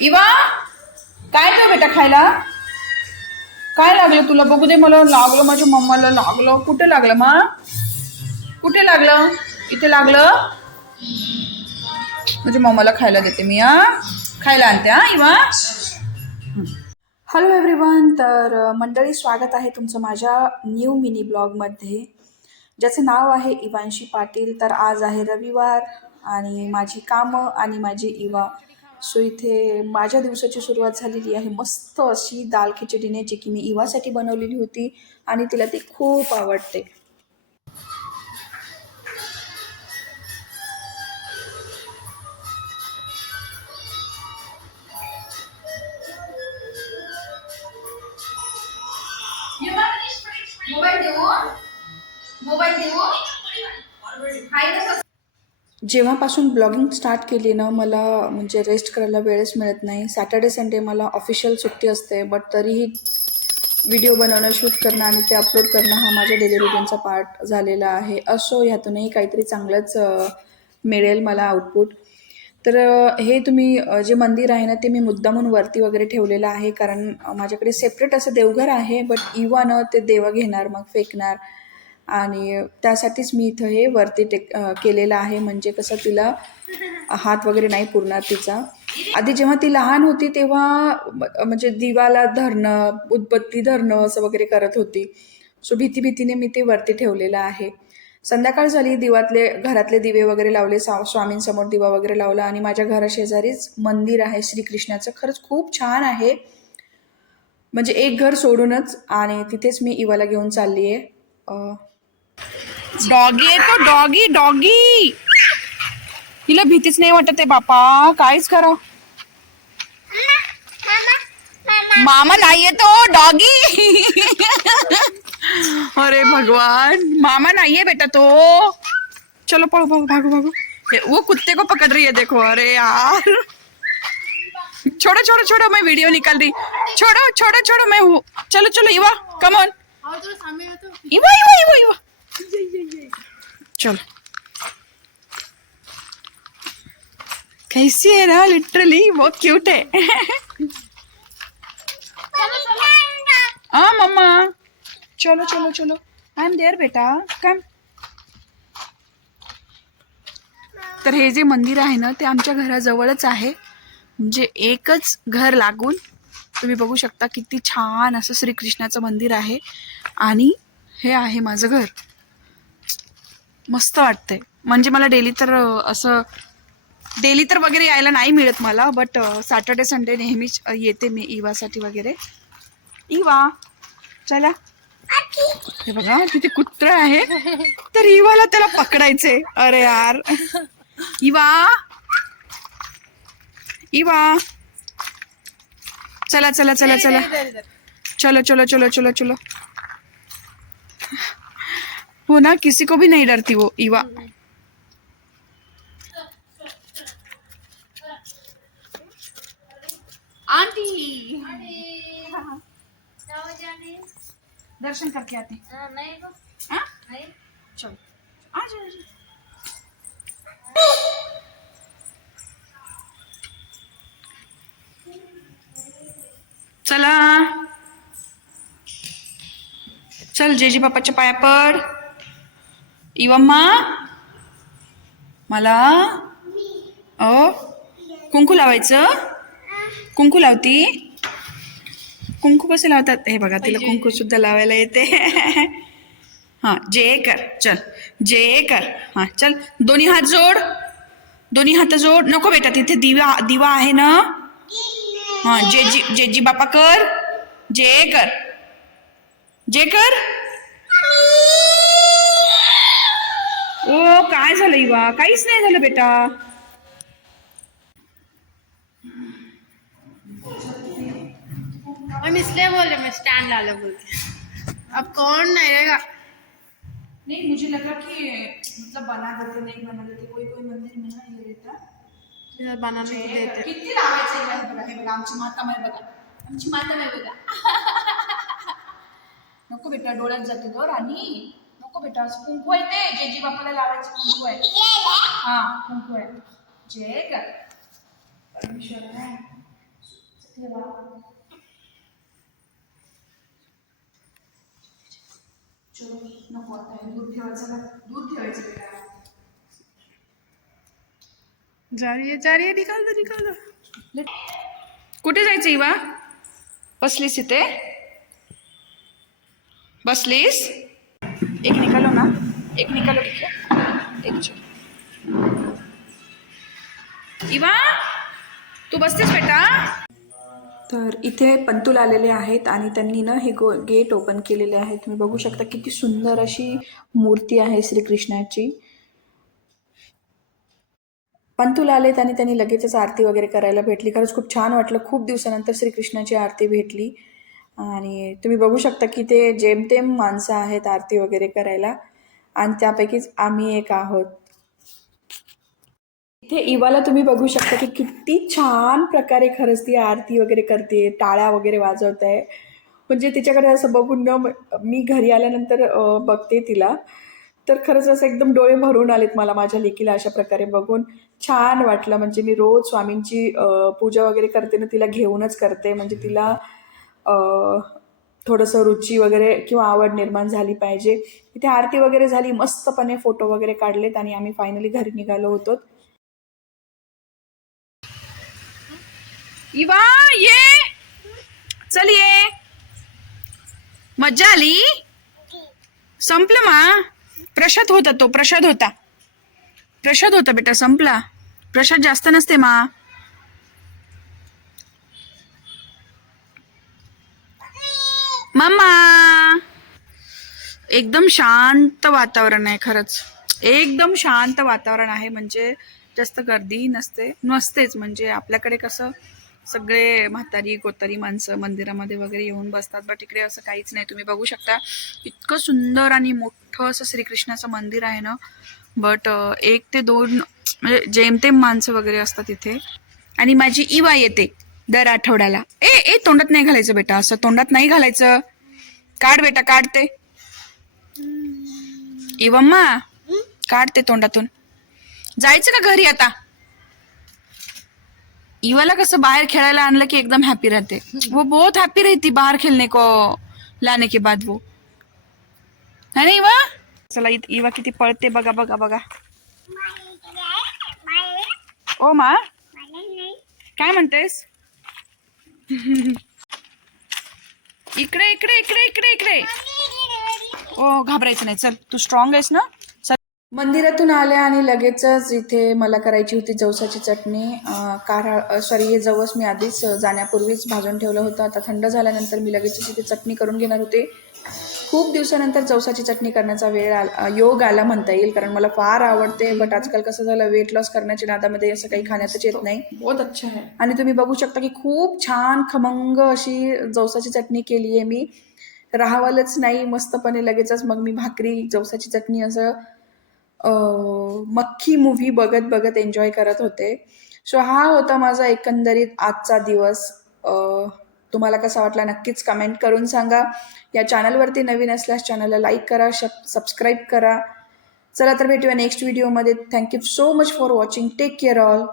इवा काय तो बेटा खायला? काय लागलं तुला? बघू दे मला. लागलं माझ्या मम्माला लागलं. कुठे लागलं मा? कुठे लागलं? इथे लागलं. माझ्या मम्माला खायला देते मी. खायला आणते इवा. Hello everyone. तर मंडळी, स्वागत आहे तुमचं माझ्या न्यू मिनी ब्लॉगमध्ये, ज्याचं नाव आहे इवांशी पाटील. तर आज आहे रविवार आणि माझी कामं आणि माझी इवा. सो इथे माझ्या दिवसाची सुरुवात झालेली आहे मस्त अशी दाल खिचडीने, जी की मी इवासाठी बनवलेली होती आणि तिला ती खूप आवडते. मोबाईल देऊ? मोबाईल देऊ? जेव्हापासून ब्लॉगिंग स्टार्ट केली ना, मला म्हणजे रेस्ट करायला वेळच मिळत नाही. सॅटर्डे संडे मला ऑफिशियल सुट्टी असते, बट तरीही व्हिडिओ बनवणं, शूट करणं आणि ते अपलोड करणं हा माझ्या डेली रुटीनचा पार्ट झालेला आहे. असो, ह्यातूनही काहीतरी चांगलंच मिळेल मला आउटपुट. तर हे तुम्ही जे मंदिर आहे ना, ते मी मुद्दामून वरती वगैरे ठेवलेलं आहे, कारण माझ्याकडे सेपरेट असं देवघर आहे, बट इवानं ते देवं घेणार, मग फेकणार, आणि त्यासाठीच मी इथं हे वरती केलेलं आहे. म्हणजे कसं तिला हात वगैरे नाही पुरणार तिचा. आधी जेव्हा ती लहान होती तेव्हा म्हणजे दिवाला धरणं, उदबत्ती धरणं असं वगैरे करत होती. सो भीतीने मी ते वरती ठेवलेलं आहे. संध्याकाळ झाली, घरातले दिवे वगैरे लावले, स्वामींसमोर दिवा वगैरे लावला, आणि माझ्या घराशेजारीच मंदिर आहे श्रीकृष्णाचं. खरंच खूप छान आहे, म्हणजे एक घर सोडूनच, आणि तिथेच मी इवाला घेऊन चालली आहे. डॉगी आहे तो, डॉगी डॉगी. तिला भीतीच नाही वाटत आहे बापा, काहीच करा. मामा नाहीये तो, डॉगी. अरे भगवान, मामा नाहीये बेटा तो. चलो पढ़ो, भागो भागो. वो कुत्ते को पकड़ रही है, देखो. अरे यार, छोड़ो छोड़ो छोड़ो, मैं वीडियो निकाल रही. छोड़ो छोड़ो छोड़ो, मैं हूँ. चलो चलो इवा, कम ऑन. इवा इवा इवा इवा, चलो. कैसी है ना, लिटरली बहुत क्यूट है. हाँ मम्मा, चलो चलो चलो, आई एम देयर बेटा, कम. तर हे जे मंदिर आहे ना, ते आमच्या घराजवळच आहे, म्हणजे एकच घर लागून. तुम्ही बघू शकता किती छान असं श्रीकृष्णाचं मंदिर आहे, आणि हे आहे माझं घर. मस्त वाटतंय. म्हणजे मला डेली तर वगैरे यायला नाही मिळत मला, बट सॅटर्डे संडे नेहमीच येते मी इवासाठी वगैरे. इवा चला. हे बघा तिथे कुत्र आहे, तर इवाला त्याला पकडायचे. अरे यार, इवा इवा, चला चला चला चला, चलो चलो चलो चलो चलो. वो ना किसी को भी नहीं डरती वो इवा. आंटी दर्शन करके आते. चलो आ जाओ. चला चल, जेजी बाप्पाच्या पाया पड. इवम्मा मला कुंकू लावायचं. कुंकू लावती. कुंकू कसे लावतात हे बघा, तिला कुंकू सुद्धा लावायला येते. हा, जे कर, चल जे कर. हा चल, दोन्ही हात जोड, दोन्ही हात जोड. नको बेटा, तिथे दिवा आहे ना. हा, जेजी बाप्पा कर, जे कर, जे कर. ओ काय झालं इवा? काहीच नाही झालं बेटा. हम इसलिए बोल रहे, मैं स्टैंड डाला बोलते. अब कौन नहीं रहेगा. नहीं, मुझे लगा कि मतलब बना देते, नहीं बना देते. कोई कोई मंदिर में ना ये रहता बनाने को देते. किती लावायचं बघा. हे बघा, आमची माता माय बघा, आमची माता माय बघा. नको बेटा, डोळ्यात जाते ग राणी. नको बेटा, असं कुंकू आहे ते जेजी बाप्पाला लावायचं कुंकू आहे. हा कुंकू आहे. जय कर परमेश्वर. नको आता दूध ठेवायचं दूध ठेवायचं बेटा. जा रही है निकाल दो. कुठे जायचं इवा? बसलीस इथे? बसलीस? एक निकालो ना, एक निकालो. एक इवा तू बसतेस बेटा? तर इथे पंतूल आलेले आहेत आणि त्यांनी ना हे गेट ओपन केलेले आहे. तुम्ही बघू शकता किती सुंदर अशी मूर्ती आहे श्रीकृष्णाची. पंतूल आलेत आणि त्यांनी लगेचच आरती वगैरे करायला भेटली. खरंच खूप छान वाटलं. खूप दिवसानंतर श्रीकृष्णाची आरती भेटली आणि तुम्ही बघू शकता की ते जेमतेम माणसं आहेत आरती वगैरे करायला आणि त्यापैकीच आम्ही एक आहोत. इथे इवाला तुम्ही बघू शकता की किती छान प्रकारे खरंच ती आरती वगैरे करते, टाळ्या वगैरे वाजवत आहे. म्हणजे तिच्याकडे असं बघून न मी घरी आल्यानंतर बघते तिला, तर खरंच असं एकदम डोळे भरून आलेत मला माझ्या लेकीला अशा प्रकारे बघून. छान वाटलं. म्हणजे मी रोज स्वामींची पूजा वगैरे करते ना, तिला घेऊनच करते. म्हणजे तिला थोडंसं रुची वगैरे किंवा आवड निर्माण झाली पाहिजे. इथे आरती वगैरे झाली, मस्तपणे फोटो वगैरे काढलेत आणि आम्ही फायनली घरी निघालो होतो. इवा ये, चल ये. मज्जा आली? संपलं मा? प्रसाद होता तो, प्रसाद होता बेटा, संपला. प्रसाद जास्त नसते मा. मम्मा एकदम शांत वातावरण आहे. खरंच एकदम शांत वातावरण आहे. म्हणजे जास्त गर्दी नसतेच. म्हणजे आपल्याकडे कसं सगळे म्हातारी कोतारी माणसं मंदिरामध्ये वगैरे येऊन बसतात, बट इकडे असं काहीच नाही. तुम्ही बघू शकता इतकं सुंदर आणि मोठं असं श्रीकृष्णाचं मंदिर आहे ना. बट 1 ते 2 म्हणजे जेमतेम माणसं वगैरे असतात इथे. आणि माझी इवा येते दर आठवड्याला. ए तोंडात नाही घालायचं बेटा, असं तोंडात नाही घालायचं. काढ बेटा, काढते इवम्मा, काढते तोंडातून. जायचं का घरी आता? इवाला कसं बाहेर खेळायला आणलं की एकदम हॅपी रहते. वो बहुत हॅपी रहती बाहर खेलने को लाने के बाद वो, है ना इवा? चला इवा किती पळते बघा बघा बघा. ओ मा, काय म्हणतेस? इकडे इकडे इकडे इकडे इकडे. ओ घाबरायचं नाही, चल तू स्ट्रॉंग आहेस ना. मंदिरातून आल्या आणि लगेचच इथे मला करायची होती जवसाची चटणी. हे जवस मी आधीच जाण्यापूर्वीच भाजून ठेवलं होतं. आता थंड झाल्यानंतर मी लगेचच इथे चटणी करून घेणार होते. खूप दिवसानंतर जवसाची चटणी करण्याचा योग आला म्हणता येईल, कारण मला फार आवडते. बट आजकाल कसं झालं, वेट लॉस करण्याच्या नादामध्ये असं काही खाण्यातच येत नाही. बहुत अच्छा आहे. आणि तुम्ही बघू शकता की खूप छान खमंग अशी जवसाची चटणी केली आहे मी. राहावलंच नाही, मस्तपणे लगेचच मग मी भाकरी जवसाची चटणी असं मक्खी मूव्ही बघत बघत एन्जॉय करत होते. सो हा होता माझा एकंदरीत आजचा दिवस. तुम्हाला कसा वाटला नक्कीच कमेंट करून सांगा. या चॅनलवरती नवीन असल्यास चॅनलला लाईक करा, सबस्क्राईब करा. चला तर भेटूया नेक्स्ट व्हिडिओमध्ये. Thank you so much for watching. Take care all.